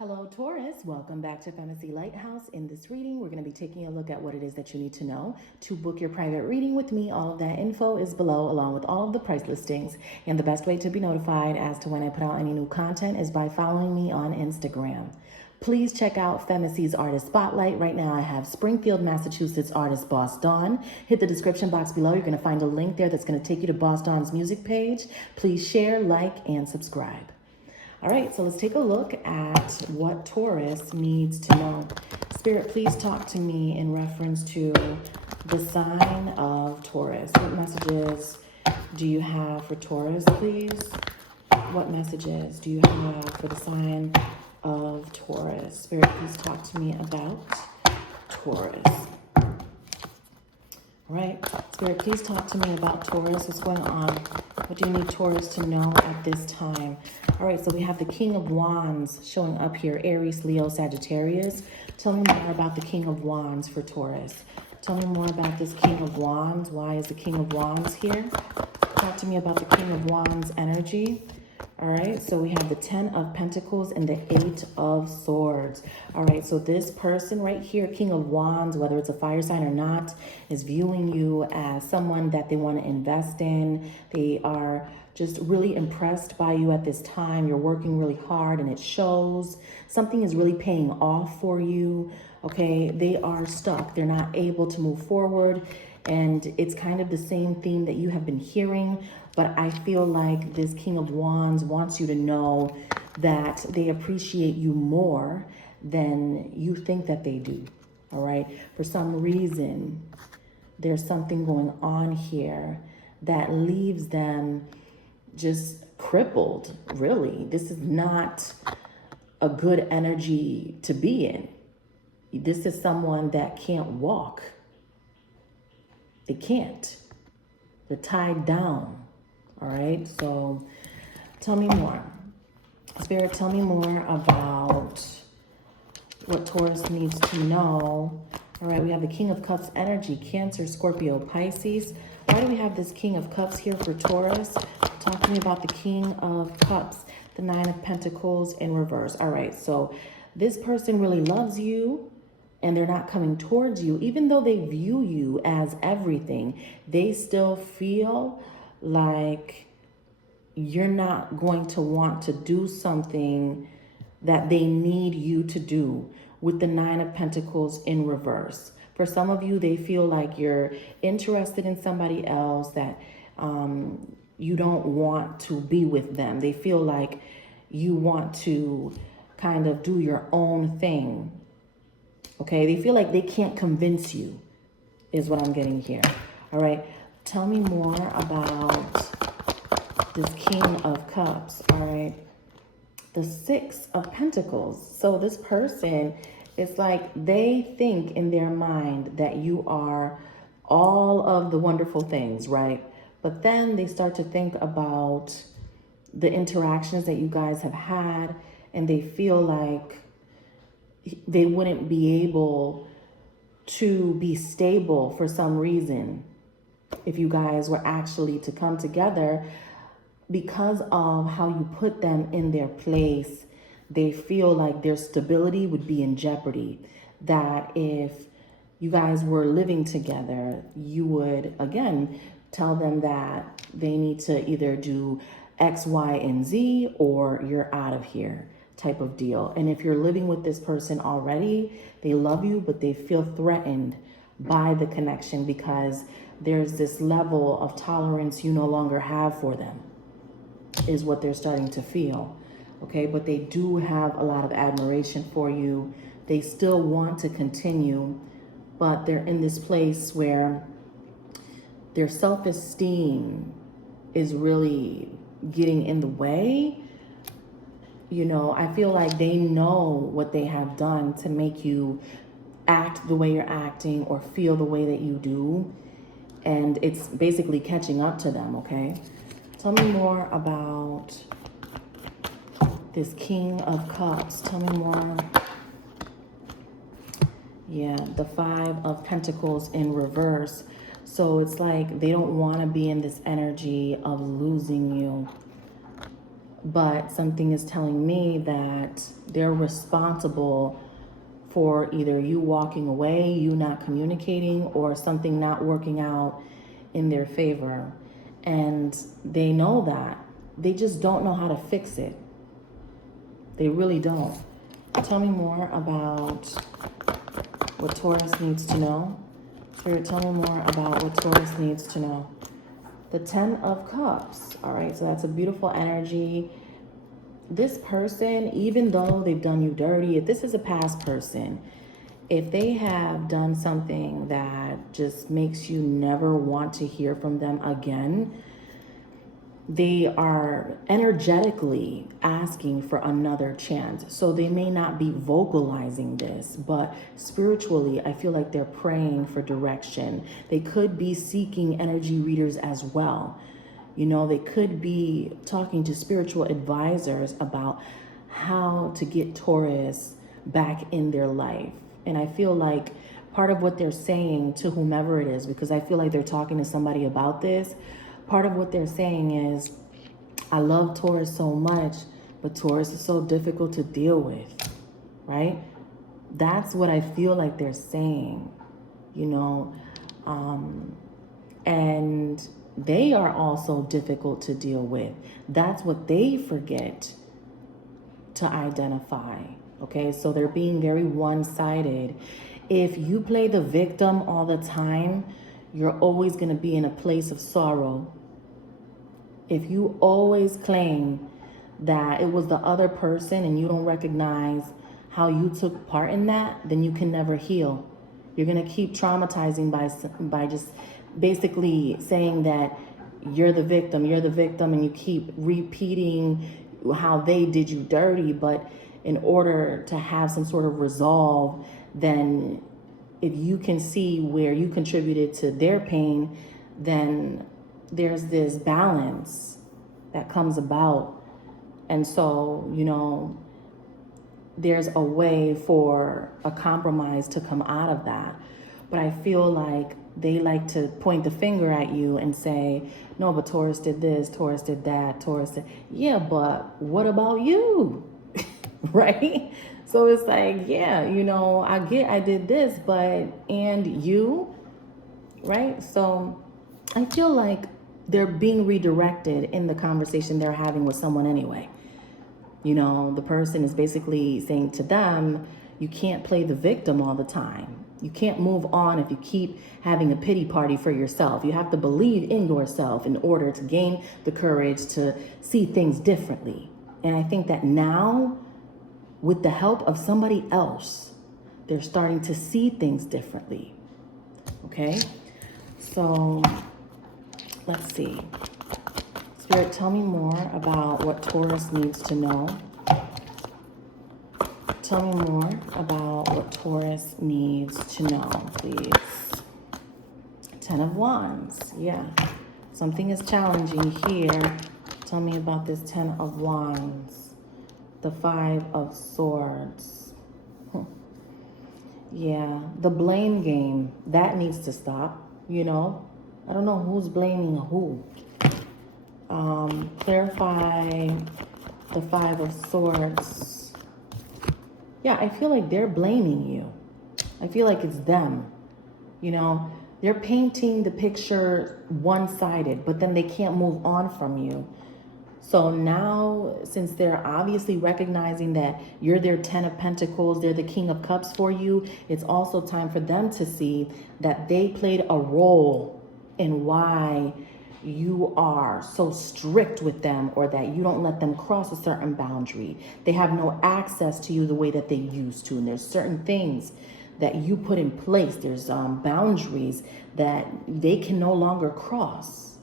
Hello, Taurus. Welcome back to FEMACY'S Lighthouse. In this reading, we're going to be taking a look at what it is that you need to know. To book your private reading with me, all of that info is below, along with all of the price listings. And the best way to be notified as to when I put out any new content is by following me on Instagram. Please check out FEMACY'S Artist Spotlight. Right now, I have Springfield, Massachusetts artist Boss Dawn. Hit the description box below. You're going to find a link there that's going to take you to Boss Dawn's music page. Please share, like, and subscribe. All right, so let's take a look at what Taurus needs to know. Spirit, please talk to me in reference to the sign of Taurus. What messages do you have for Taurus, please? What messages do you have for the sign of Taurus? Spirit, please talk to me about Taurus. All right, Spirit, please talk to me about Taurus. What's going on? What do you need Taurus to know at this time? All right, so we have the King of Wands showing up here, Aries, Leo, Sagittarius. Tell me more about the King of Wands for Taurus. Tell me more about this King of Wands. Why is the King of Wands here? Talk to me about the King of Wands energy. All right, so we have the 10 of Pentacles and the 8 of Swords. All right, so this person right here, King of Wands, whether it's a fire sign or not, is viewing you as someone that they want to invest in. They are just really impressed by you at this time. You're working really hard and it shows. Something is really paying off for you. Okay, they are stuck. They're not able to move forward. And it's kind of the same theme that you have been hearing, but I feel like this King of Wands wants you to know that they appreciate you more than you think that they do, all right? For some reason, there's something going on here that leaves them just crippled, really. This is not a good energy to be in. This is someone that can't walk. They can't. They're tied down. All right. So tell me more. Spirit, tell me more about what Taurus needs to know. All right. We have the King of Cups energy, Cancer, Scorpio, Pisces. Why do we have this King of Cups here for Taurus? Talk to me about the King of Cups, the 9 of Pentacles in reverse. All right. So this person really loves you. And they're not coming towards you, even though they view you as everything, they still feel like you're not going to want to do something that they need you to do with the 9 of Pentacles in reverse. For some of you, they feel like you're interested in somebody else, that you don't want to be with them. They feel like you want to kind of do your own thing. Okay, they feel like they can't convince you, is what I'm getting here. All right, tell me more about this King of Cups. All right, the 6 of Pentacles. So this person, it's like they think in their mind that you are all of the wonderful things, right? But then they start to think about the interactions that you guys have had, and they feel like they wouldn't be able to be stable for some reason if you guys were actually to come together. Because of how you put them in their place, they feel like their stability would be in jeopardy. That if you guys were living together, you would, again, tell them that they need to either do X, Y, and Z, or you're out of here, type of deal. And if you're living with this person already, they love you, but they feel threatened by the connection because there's this level of tolerance you no longer have for them, is what they're starting to feel. Okay, but they do have a lot of admiration for you. They still want to continue, but they're in this place where their self-esteem is really getting in the way. You know, I feel like they know what they have done to make you act the way you're acting or feel the way that you do. And it's basically catching up to them, okay? Tell me more about this King of Cups. Tell me more. Yeah, the 5 of Pentacles in reverse. So it's like they don't want to be in this energy of losing you. but something is telling me that they're responsible for either you walking away, you not communicating, or something not working out in their favor. And they know that. They just don't know how to fix it. They really don't. Tell me more about what Taurus needs to know. Spirit, tell me more about what Taurus needs to know. The 10 of Cups. All right, so that's a beautiful energy. This person, even though they've done you dirty, if this is a past person, if they have done something that just makes you never want to hear from them again, they are energetically asking for another chance. So they may not be vocalizing this, but spiritually, I feel like they're praying for direction. They could be seeking energy readers as well. You know, they could be talking to spiritual advisors about how to get Taurus back in their life. And I feel like part of what they're saying to whomever it is, because I feel like they're talking to somebody about this, part of what they're saying is, I love Taurus so much, but Taurus is so difficult to deal with, right? That's what I feel like they're saying, you know, and they are also difficult to deal with. That's what they forget to identify, okay? So they're being very one-sided. If you play the victim all the time, you're always going to be in a place of sorrow. If you always claim that it was the other person and you don't recognize how you took part in that, then you can never heal. You're going to keep traumatizing by just basically saying that you're the victim, and you keep repeating how they did you dirty. But in order to have some sort of resolve, then if you can see where you contributed to their pain, then there's this balance that comes about. And so, you know, there's a way for a compromise to come out of that. But I feel like they like to point the finger at you and say, no, but Taurus did this, Taurus did that, Taurus did... Yeah, but what about you? Right? So it's like, yeah, you know, I did this, but, and you, right? So I feel like they're being redirected in the conversation they're having with someone anyway. You know, the person is basically saying to them, you can't play the victim all the time. You can't move on if you keep having a pity party for yourself. You have to believe in yourself in order to gain the courage to see things differently. And I think that now, with the help of somebody else, they're starting to see things differently. Okay? So, let's see. Spirit, tell me more about what Taurus needs to know. Tell me more about what Taurus needs to know, please. 10 of Wands. Yeah. Something is challenging here. Tell me about this 10 of Wands. The 5 of Swords. Yeah. The blame game. That needs to stop, you know. I don't know who's blaming who. Clarify the 5 of Swords. Yeah, I feel like they're blaming you. I feel like it's them. You know, they're painting the picture one-sided, but then they can't move on from you. So now, since they're obviously recognizing that you're their 10 of Pentacles, they're the King of Cups for you, it's also time for them to see that they played a role in why you are so strict with them, or that you don't let them cross a certain boundary. They have no access to you the way that they used to. And there's certain things that you put in place. There's boundaries that they can no longer cross.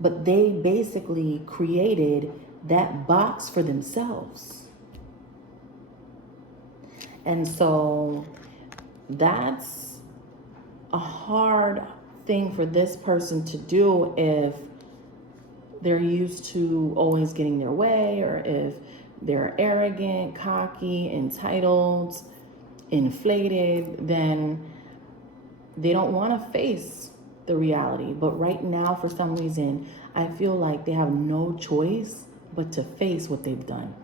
But they basically created that box for themselves. And so that's a hard thing for this person to do if they're used to always getting their way, or if they're arrogant, cocky, entitled, inflated, then they don't want to face the reality. But right now, for some reason, I feel like they have no choice but to face what they've done.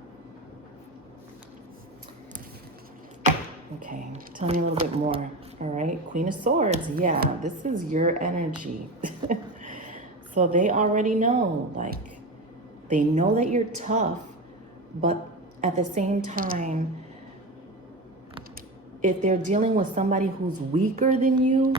Okay, tell me a little bit more. All right, Queen of Swords. Yeah, this is your energy. So they already know, like, they know that you're tough, but at the same time, if they're dealing with somebody who's weaker than you,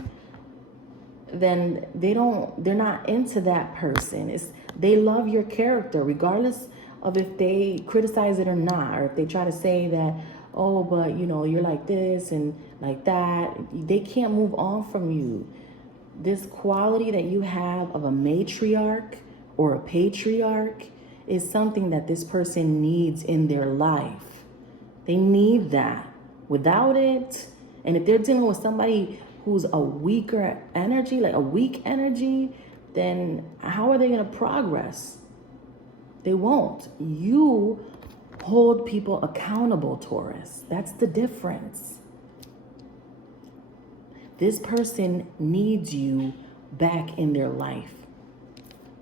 then they're not into that person. They love your character, regardless of if they criticize it or not, or if they try to say that, oh, but you know, you're like this and like that. They can't move on from you. This quality that you have of a matriarch or a patriarch is something that this person needs in their life. They need that. Without it, and if they're dealing with somebody who's a weaker energy, like a weak energy, then how are they going to progress? They won't. You hold people accountable, Taurus. That's the difference. This person needs you back in their life,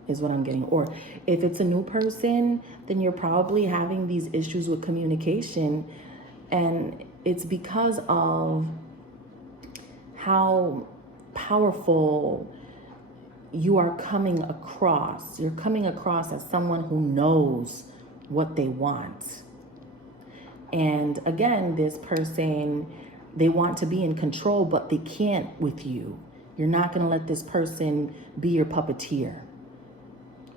is what I'm getting. Or if it's a new person, then you're probably having these issues with communication, and it's because of how powerful you are coming across. You're coming across as someone who knows what they want. And again, this person, they want to be in control, but they can't with you. You're not going to let this person be your puppeteer.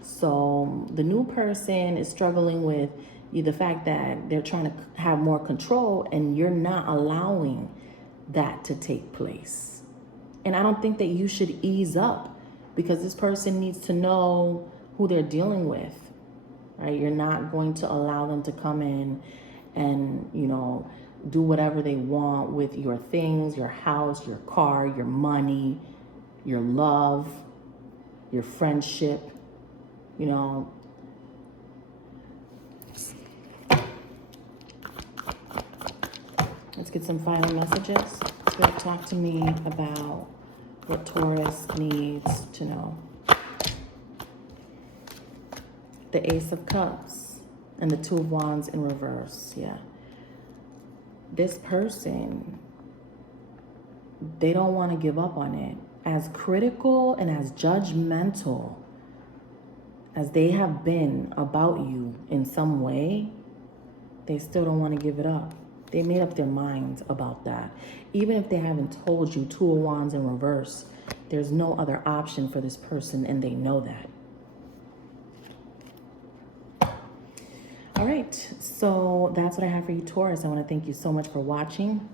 So the new person is struggling with the fact that they're trying to have more control, and you're not allowing that to take place. And I don't think that you should ease up, because this person needs to know who they're dealing with, right? You're not going to allow them to come in and, you know, do whatever they want with your things, your house, your car, your money, your love, your friendship, you know. Let's get some final messages. Spirit, talk to me about what Taurus needs to know. The Ace of Cups and the Two of Wands in reverse. Yeah. This person, they don't want to give up on it. As critical and as judgmental as they have been about you in some way, they still don't want to give it up. They made up their minds about that. Even if they haven't told you, Two of Wands in reverse, there's no other option for this person, and they know that. All right, so that's what I have for you, Taurus. I want to thank you so much for watching.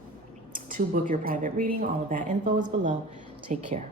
To book your private reading, all of that info is below. Take care.